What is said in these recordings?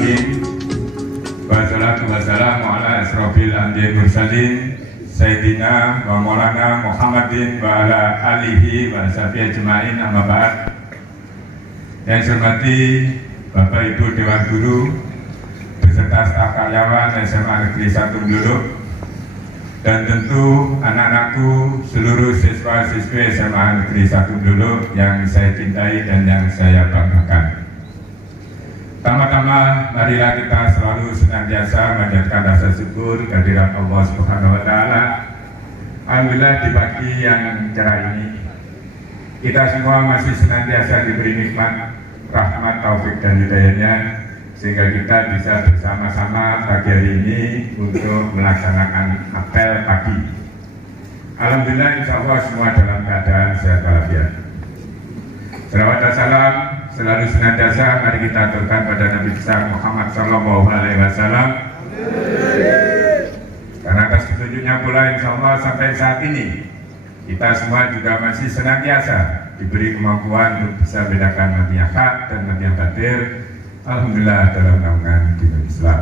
Bismillahirrahmanirrahim. Wassalatu wassalamu ala asrofil anbiya'i mursalin Sayyidina wa maulana Muhammadin wa ala alihi wa sahbihi ajma'in, amma ba'd. Yang saya hormati Bapak Ibu Dewan Guru beserta staf karyawan SMA Negeri 1 Bluluk, dan tentu anak-anakku, seluruh siswa-siswi SMA Negeri 1 Bluluk yang saya cintai dan yang saya banggakan. Pertama-tama, marilah kita selalu senantiasa menjadikan rasa syukur kehadirat Allah Subhanahu wa Ta'ala. Alhamdulillah, di pagi yang cerah ini kita semua masih senantiasa diberi nikmat, rahmat, taufik dan hidayahnya, sehingga kita bisa bersama-sama pagi hari ini untuk melaksanakan apel pagi. Alhamdulillah, insya Allah semua dalam keadaan sehat walafiat. Salawat dan salam selalu senantiasa mari kita aturkan pada Nabi besar Muhammad Sallallahu Alaihi Wasallam. Karena atas petunjuknya pula insya Allah sampai saat ini kita semua juga masih senantiasa diberi kemampuan untuk bisa membedakan nabi yang hak dan nabi yang batil. Alhamdulillah dalam naungan dinul Islam.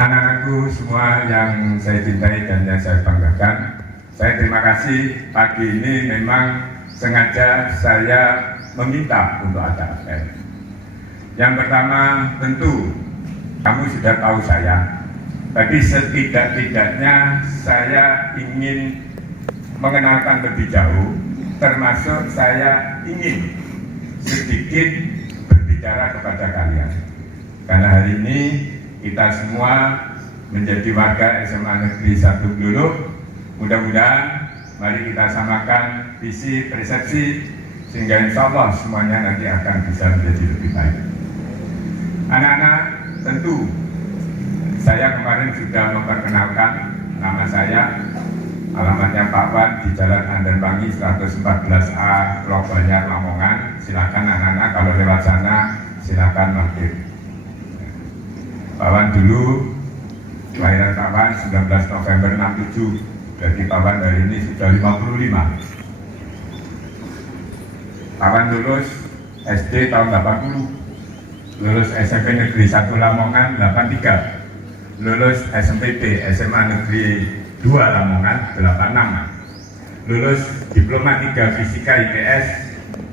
Anak-anakku semua yang saya cintai dan yang saya banggakan, saya terima kasih pagi ini memang sengaja saya meminta untuk ada apel. Yang pertama, tentu kamu sudah tahu saya, tapi setidak-tidaknya saya ingin mengenalkan lebih jauh, termasuk saya ingin sedikit berbicara kepada kalian. Karena hari ini kita semua menjadi warga SMA Negeri 1 Bluluk. Mudah-mudahan mari kita samakan visi persepsi sehingga insya Allah semuanya nanti akan bisa menjadi lebih baik. Anak-anak, tentu saya kemarin sudah memperkenalkan nama saya, alamatnya Pak Wan di Jalan Andanwangi 114A, Pulau Banjar, Lamongan. Silakan anak-anak kalau lewat sana silakan mampir. Pak Wan dulu kelahiran Pak Wan 19 November 67. Jadi Pak Wan hari ini sudah 55. Pak Wan lulus SD tahun 80, lulus SMP Negeri 1 Lamongan 83, lulus SMPB SMA Negeri 2 Lamongan 86, lulus Diploma 3 Fisika IPS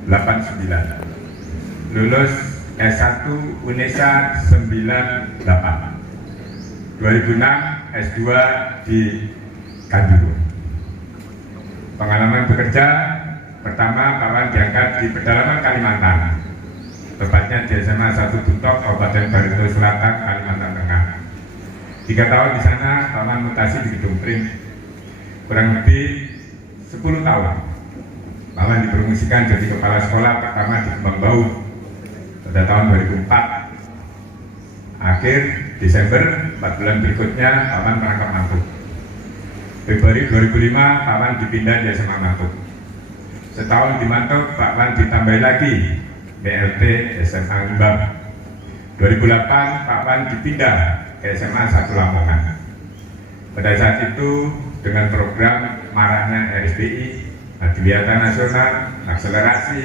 89, lulus S1 UNESA 98, 2006 S2 di Kanjuruhan. Pengalaman bekerja pertama, Pak Wan diangkat di pedalaman Kalimantan, tepatnya di SMA 1 Dutok, Kabupaten Barito Selatan, Kalimantan Tengah. 3 tahun di sana, Pak Wan mutasi di Gedung Pring. Kurang lebih 10 tahun, Pak Wan dipromosikan jadi kepala sekolah pertama di Kembang Bau pada tahun 2004. Akhir Desember 4 bulan berikutnya, Pak Wan merangkap Mantuk. Februari 2005, Pak Wan dipindah di SMA Mantuk. Setahun di Mantuk, Pak Wan ditambah lagi BLT SMA Limbang. 2008, Pak Wan dipindah ke SMA 1 Lamongan. Pada saat itu, dengan program maraknya RSBI, Adiwiyata Nasional, akselerasi,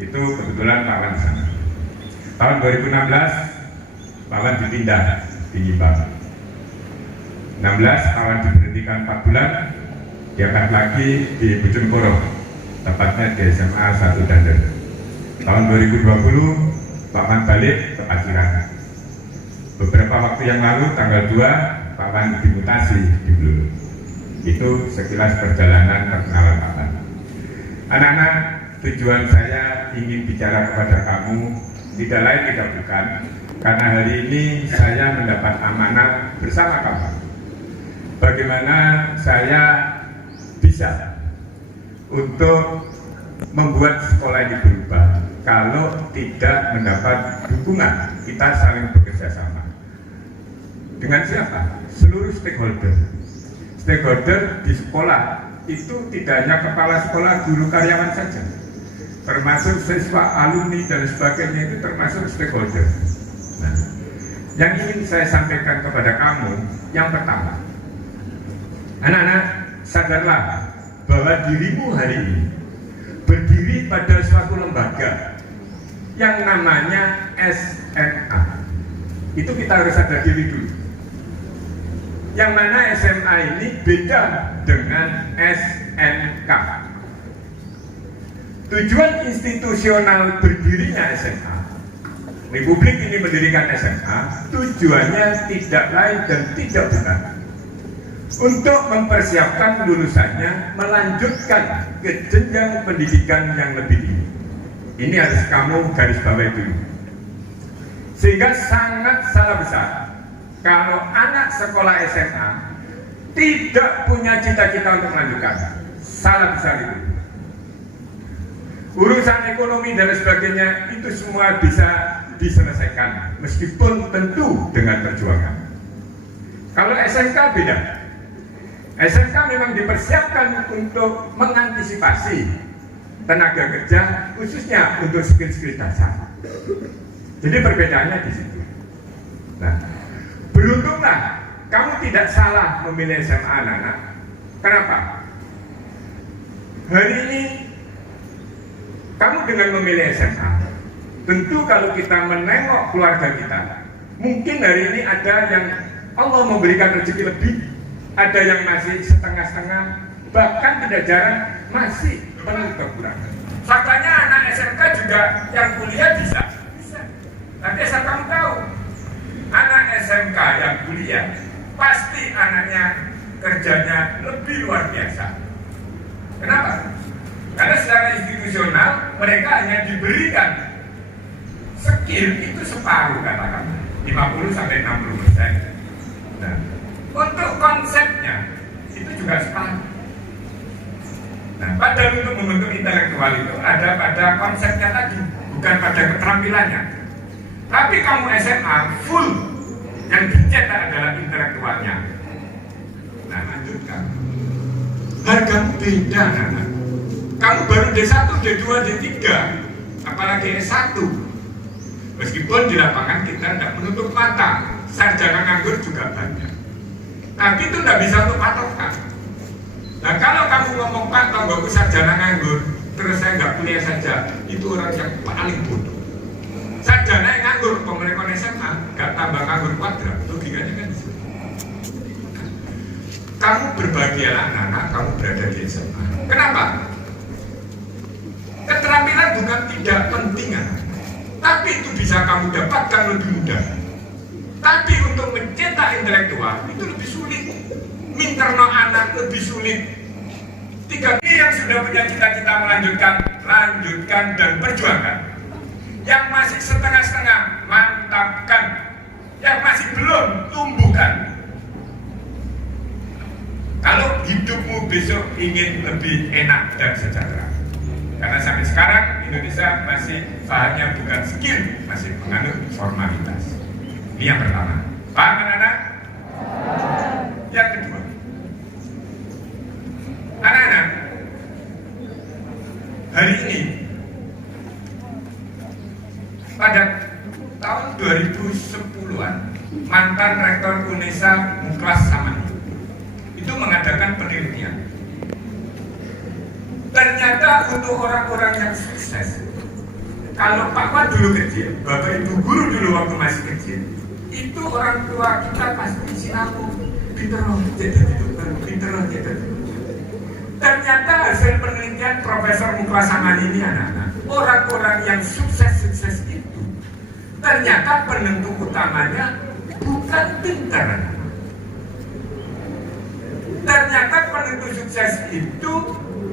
itu kebetulan Pak Wan di sana. Tahun 2016, Pak Wan dipindah di Limbang. 16, Pak Wan diberhentikan 4 bulan, diangkat lagi di Bojonegoro, tepatnya di SMA 1 Dander. Tahun 2020, Pak Wan balik ke Paciran. Beberapa waktu yang lalu, tanggal 2, Pak Wan dimutasi di Bluluk. Itu sekilas perjalanan perkenalan Pak Wan. Anak-anak, tujuan saya ingin bicara kepada kamu tidak lain tidak bukan karena hari ini saya mendapat amanat bersama kamu. Bagaimana saya bisa untuk membuat sekolah ini berubah kalau tidak mendapat dukungan. Kita saling bekerja sama dengan siapa? Seluruh stakeholder. Stakeholder di sekolah itu tidak hanya kepala sekolah, guru, karyawan saja, termasuk siswa, alumni dan sebagainya, itu termasuk stakeholder. Nah, yang ingin saya sampaikan kepada kamu, yang pertama, anak-anak, sadarlah bahwa dirimu hari ini berdiri pada suatu lembaga yang namanya SMA. Itu kita harus sadar diri dulu. Yang mana SMA ini beda dengan SMK. Tujuan institusional berdirinya SMA, Republik ini mendirikan SMA, tujuannya tidak lain dan tidak bukan untuk mempersiapkan lulusannya melanjutkan ke jenjang pendidikan yang lebih tinggi. Ini harus kamu garis bawahi dulu. Sehingga sangat salah besar kalau anak sekolah SMA tidak punya cita-cita untuk melanjutkan. Salah besar itu. Urusan ekonomi dan sebagainya itu semua bisa diselesaikan, meskipun tentu dengan perjuangan. Kalau SMK beda. SMK memang dipersiapkan untuk mengantisipasi tenaga kerja, khususnya untuk skill-skill dasar. Jadi perbedaannya di situ. Nah, beruntunglah kamu tidak salah memilih SMA anak-anak. Kenapa? Hari ini kamu dengan memilih SMA, tentu kalau kita menengok keluarga kita, mungkin hari ini ada yang Allah memberikan rezeki lebih, ada yang masih setengah-setengah, bahkan tidak jarang masih penuh kekurangan. Faktanya anak SMK juga yang kuliah bisa. Nanti asal kamu tahu, anak SMK yang kuliah pasti anaknya kerjanya lebih luar biasa. Kenapa? Karena secara institusional mereka hanya diberikan skill itu separuh, katakan 50-60%. Nah, untuk konsepnya itu juga separuh. Nah, padahal untuk membentuk intelektual itu ada pada konsepnya tadi, bukan pada keterampilannya. Tapi kamu SMA full, yang dicetak adalah intelektualnya. Nah, lanjutkan. Hargamu beda, anak. Kamu baru D1, D2, D3, apalagi S1. Meskipun di lapangan kita tidak menutup mata, sarjana nganggur juga banyak. Tapi itu tidak bisa untuk patokan. Nah, kalau kamu ngomong Pak, tanggaku sarjana nganggur, terus saya nggak kuliah saja, itu orang yang paling bodoh. Sarjana yang nganggur, pemerintah SMA, nggak tambah nganggur kuadrat, logikanya kan di situ. Kamu berbahagialah anak-anak, kamu berada di SMA. Kenapa? Keterampilan bukan tidak penting, tapi itu bisa kamu dapatkan lebih mudah. Tapi untuk mencetak intelektual itu lebih sulit. Minterno anak lebih sulit. Tiga ini yang sudah punya cita-cita melanjutkan, lanjutkan dan perjuangkan. Yang masih setengah-setengah, mantapkan. Yang masih belum, tumbuhkan. Kalau hidupmu besok ingin lebih enak dan sejahtera. Karena sampai sekarang Indonesia masih bahannya bukan skill, masih menganut formalitas. Ini yang pertama. Paham anak-anak? Yang kedua, anak-anak, hari ini pada tahun 2010-an mantan rektor UNESA Muklas Samani itu mengadakan penelitian. Ternyata untuk orang-orang yang sukses, kalau Pak Wan dulu kecil, Bapak Ibu guru dulu waktu masih kecil, itu orang tua kita pasti si aku pinter jadi dokter, pinter jadi dokter. Ternyata hasil penelitian Profesor Muklas Samani ini anak-anak, orang-orang yang sukses itu ternyata penentu utamanya bukan pintar. Ternyata penentu sukses itu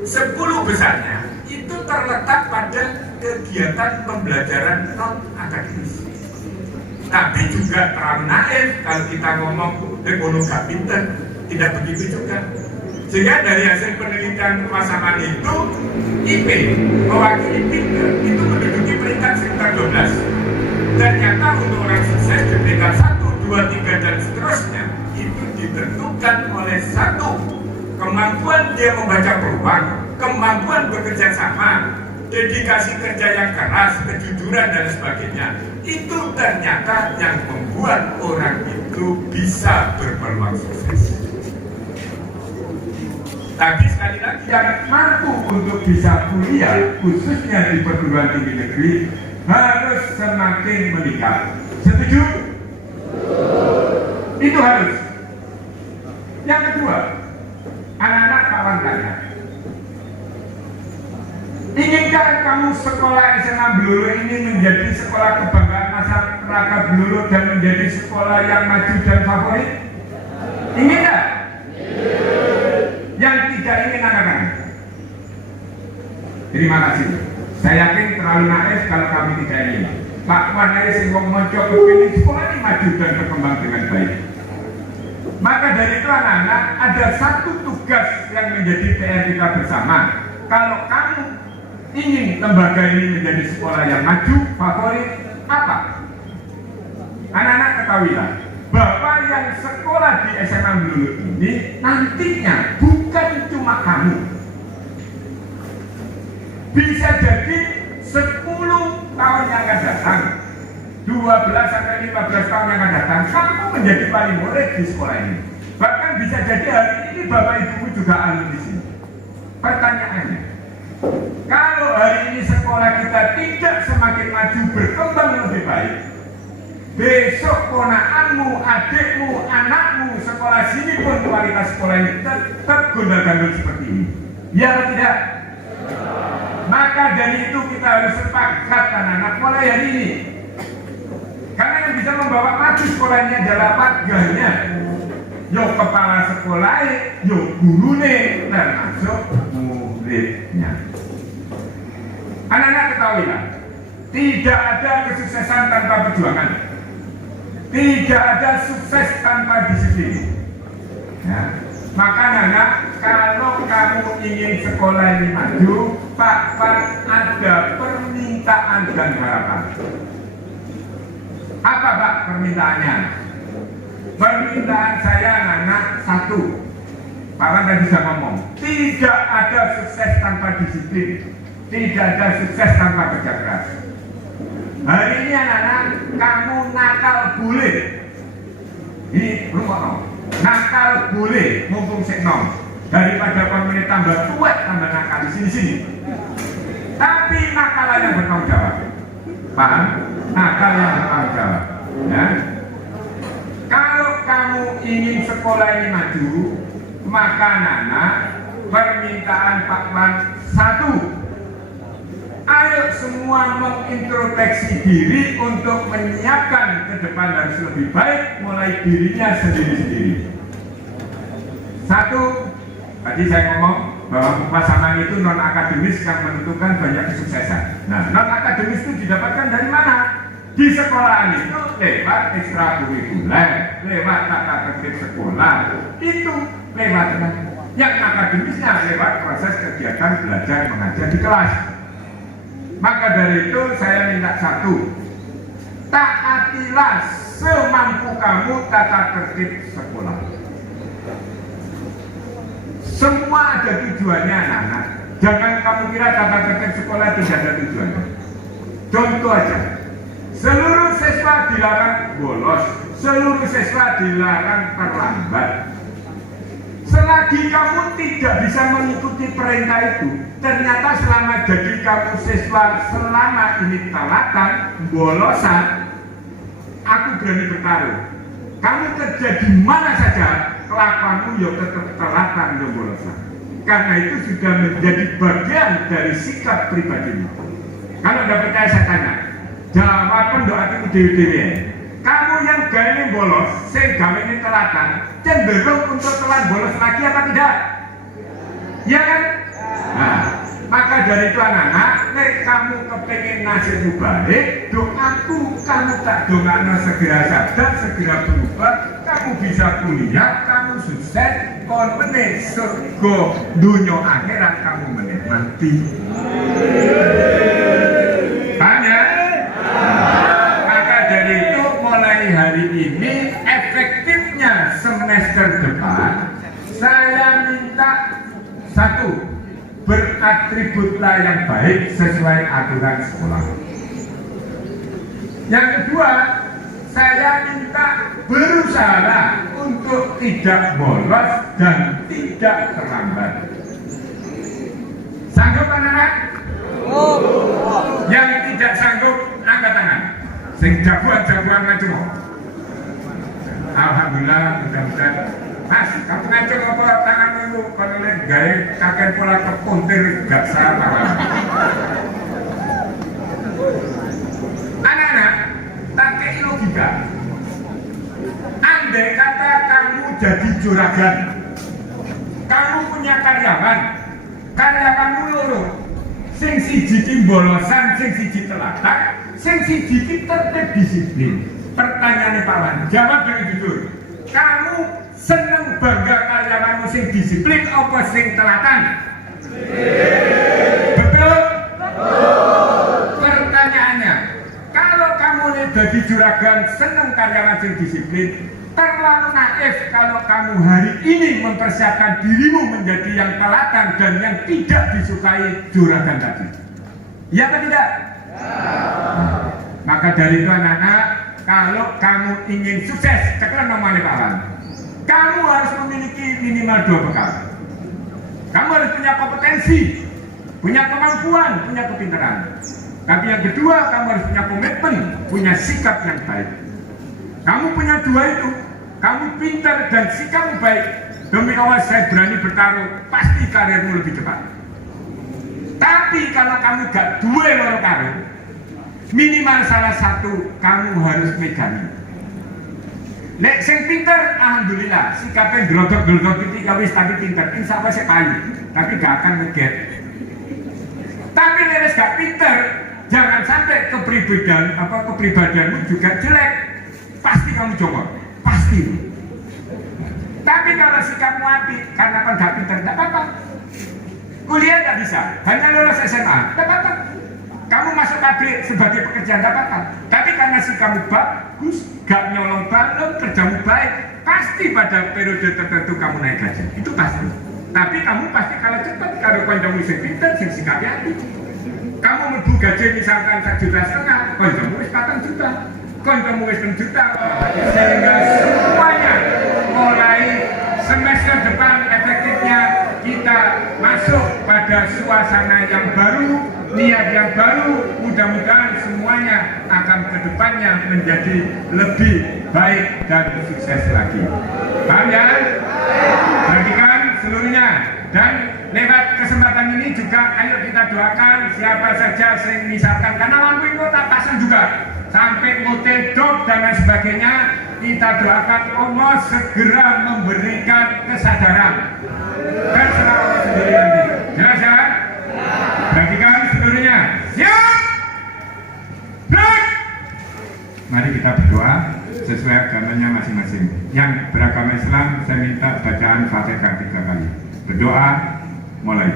10 besarnya itu terletak pada kegiatan pembelajaran non akademis. Tapi juga terlalu naif kalau kita ngomong ekonomi gak pinter, tidak begitu juga. Sehingga dari hasil penelitian Mas Samani itu IP mewakili pinter itu menduduki peringkat sekitar 12. Ternyata untuk orang sukses di peringkat 1, 2, 3 dan seterusnya itu ditentukan oleh satu, kemampuan dia membaca peluang, kemampuan bekerja sama, dedikasi kerja yang keras, kejujuran dan sebagainya. Itu ternyata yang membuat orang itu bisa berpeluang sukses. Tapi sekali lagi yang mampu untuk bisa kuliah, khususnya di perguruan tinggi negeri, harus semakin meningkat. Setuju? Itu harus. Yang kedua, anak-anak kawan tanya, inginkah kamu sekolah SMA Blulu ini menjadi sekolah kebanggaan masyarakat Blulu dan menjadi sekolah yang maju dan favorit? Ingin tak? Yang tidak ingin anak-anak. Terima kasih. Saya yakin terlalu naif kalau kami tidak ingin. Pak Wanai Singkong Mojo kepilih sekolah ini maju dan berkembang dengan baik. Maka dari itu anak-anak ada satu tugas yang menjadi PR kita bersama. Kalau kamu ingin lembaga ini menjadi sekolah yang maju, favorit, apa? Anak-anak ketahuilah bahwa yang sekolah di SMA Blulu ini nantinya bukan cuma kamu. Bisa jadi 10 tahun yang akan datang, 12 sampai 15 tahun yang akan datang, kamu menjadi paling murid di sekolah ini. Bahkan bisa jadi hari ini bapak ibumu juga alumni di sini. Pertanyaannya, kalau hari ini sekolah kita tidak semakin maju berkembang lebih baik, besok ponakanmu, adikmu, anakmu sekolah sini pun kualitas sekolah ini tetap gondal-gandul seperti ini. Ya atau tidak? Maka dari itu kita harus sepakat anak-anak mulai hari ini. Karena yang bisa membawa maju sekolah ini adalah warganya. Yo kepala sekolah, yo gurune, termasuk muridnya. Anak-anak ketahuilah, tidak ada kesuksesan tanpa perjuangan. Tidak ada sukses tanpa disiplin. Ya. Maka anak-anak, kalau kamu ingin sekolah ini maju, Pak ada permintaan dan harapan. Apa Pak permintaannya? Permintaan saya anak-anak satu. Pak Wan tadi sudah ngomong, tidak ada sukses tanpa disiplin, tidak ada sukses tanpa kerja keras. Hari ini anak-anak, kamu nakal boleh. Ini rumah nakal boleh, mumpung seknom. Daripada pemerintah tambah tuwek, tambah nakal di sini-sini. Tapi nakal yang bertanggung jawab. Paham? Nakal yang bertanggung jawab. Ya? Kalau kamu ingin sekolah ini maju, maka anak-anak, permintaan Pak Wan satu. Ayo semua mengintrospeksi diri untuk menyiapkan ke depan harus lebih baik mulai dirinya sendiri-sendiri. Satu, tadi saya ngomong bahwa pasangan itu non akademis yang menentukan banyak kesuksesan. Nah, non akademis itu didapatkan dari mana? Di sekolahan itu lewat ekstrakurikuler, lewat tata tertib sekolah, itu lewat yang akademisnya lewat proses kegiatan belajar mengajar di kelas. Maka dari itu saya minta satu, taatilah semampu kamu tata tertib sekolah. Semua ada tujuannya anak-anak. Jangan kamu kira tata tertib sekolah tidak ada tujuannya. Contoh aja, seluruh siswa dilarang bolos, seluruh siswa dilarang terlambat. Selagi kamu tidak bisa mengikuti perintah itu, ternyata selama jadi kamu siswa selama ini telatan, bolosan, aku berani bertaruh. Kamu kerja di mana saja, kelakuanmu ya tetap telatan dan bolosan. Karena itu sudah menjadi bagian dari sikap pribadimu. Kalau tidak percaya saya tanya, jawaban doa itu dewi-dewi. Kamu yang gayanya bolos, saya gawanya telatan, cenderung untuk telan bolos lagi apa tidak? Ya kan? Nah, maka dari itu anak-anak, nek kamu kepengen nasibmu baik, doaku kamu tak dongakno segera sadar, segera berubah, kamu bisa kuliah, kamu sukses, kon meneh surga dunia akhirat kamu menikmati. Tanya? Maka dari itu mulai hari ini efektifnya semester depan saya minta satu, beratributlah yang baik sesuai aturan sekolah. Yang kedua, saya minta berusaha untuk tidak bolos dan tidak terlambat. Sanggup anak-anak? Yang tidak sanggup sing jagoan-jagoan ngacung. Alhamdulillah, mudah-mudahan. Mas, kamu ngacung apa tanganmu? Kalau lihat gaya kakek pola kepuntir gak sama. Anak-anak, tak kei logika. Andai kata kamu jadi juragan, kamu punya karyawanmu loro, sing siji ki bolosan, sing siji telatak, sing siji ki tertib disiplin. Pertanyaannya Pak Wan, jawab dengan jujur. Kamu seneng bangga karyawanmu sing disiplin apa sing telatan? Betul? Pertanyaannya, kalau kamu nih jadi juragan seneng karyawan sing disiplin, terlalu naif kalau kamu hari ini mempersiapkan dirimu menjadi yang telatan dan yang tidak disukai juragan tadi. Ya atau tidak? Maka dari itu anak-anak, kalau kamu ingin sukses, ceklan nomornya Pak Wan, kamu harus memiliki minimal 2 bekal. Kamu harus punya kompetensi, punya kemampuan, punya kepintaran. Tapi yang kedua, kamu harus punya komitmen, punya sikap yang baik. Kamu punya 2 itu, kamu pintar dan sikapmu baik, demi Allah saya berani bertaruh, pasti karirmu lebih cepat. Tapi kalau kamu gak 2 loro karir, minimal salah satu kamu harus megang. Lek sing pinter, alhamdulillah, sikapnya gelodok-gelodok ketika wis tapi pinter, insya Allah saya payu, tapi gak akan ngeget. Tapi lek gak pinter, jangan sampai kepribadianmu juga jelek, pasti kamu jongkok, pasti. Tapi kalau sikapmu api, karena kan gak pinter, gak apa-apa. Kuliah gak bisa, hanya lulus SMA, gak apa-apa. Kamu masuk pabrik sebagai pekerjaan gak apa-apa. Tapi karena sikapmu bagus, gak nyolong balon, kerjamu baik, pasti pada periode tertentu kamu naik gaji. Itu pasti. Tapi kamu pasti kalah cepat kalau kancamu sing pinter, sing sikapnya api. Kamu merbu gaji misalkan 1,5 juta, kancamu wis 4 juta, kancamu wis 6 juta, sehingga semuanya mulai semester depan efektifnya kita masuk pada suasana yang baru, niat yang baru, mudah-mudahan semuanya akan kedepannya menjadi lebih baik dan sukses lagi. Paham ya? Perhatikan seluruhnya. Dan lewat kesempatan ini juga ayo kita doakan siapa saja yang misalkan karena lampu itu tak pasang juga sampai motel dok dan lain sebagainya, kita doakan Allah segera memberikan kesadaran dan serah Allah sendiri nanti. Jelas ya? Perhatikan seluruhnya. Siap? Break! Mari kita berdoa sesuai agamanya masing-masing. Yang beragama Islam saya minta bacaan Fatihah 3 kali. Berdoa mulai.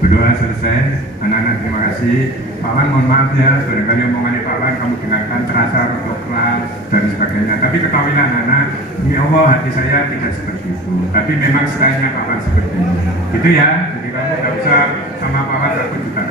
Berdoa selesai, anak-anak terima kasih. Pak Wan mohon maaf ya, barangkali omongannya Pak Wan kamu dengarkan terasa untuk kelas dan sebagainya. Tapi ketahuilah anak-anak, ini Allah hati saya tidak seperti itu. Tapi memang stylenya Pak Wan seperti ini. Gitu ya, jadi kamu tidak usah sama Pak Wan takut juga.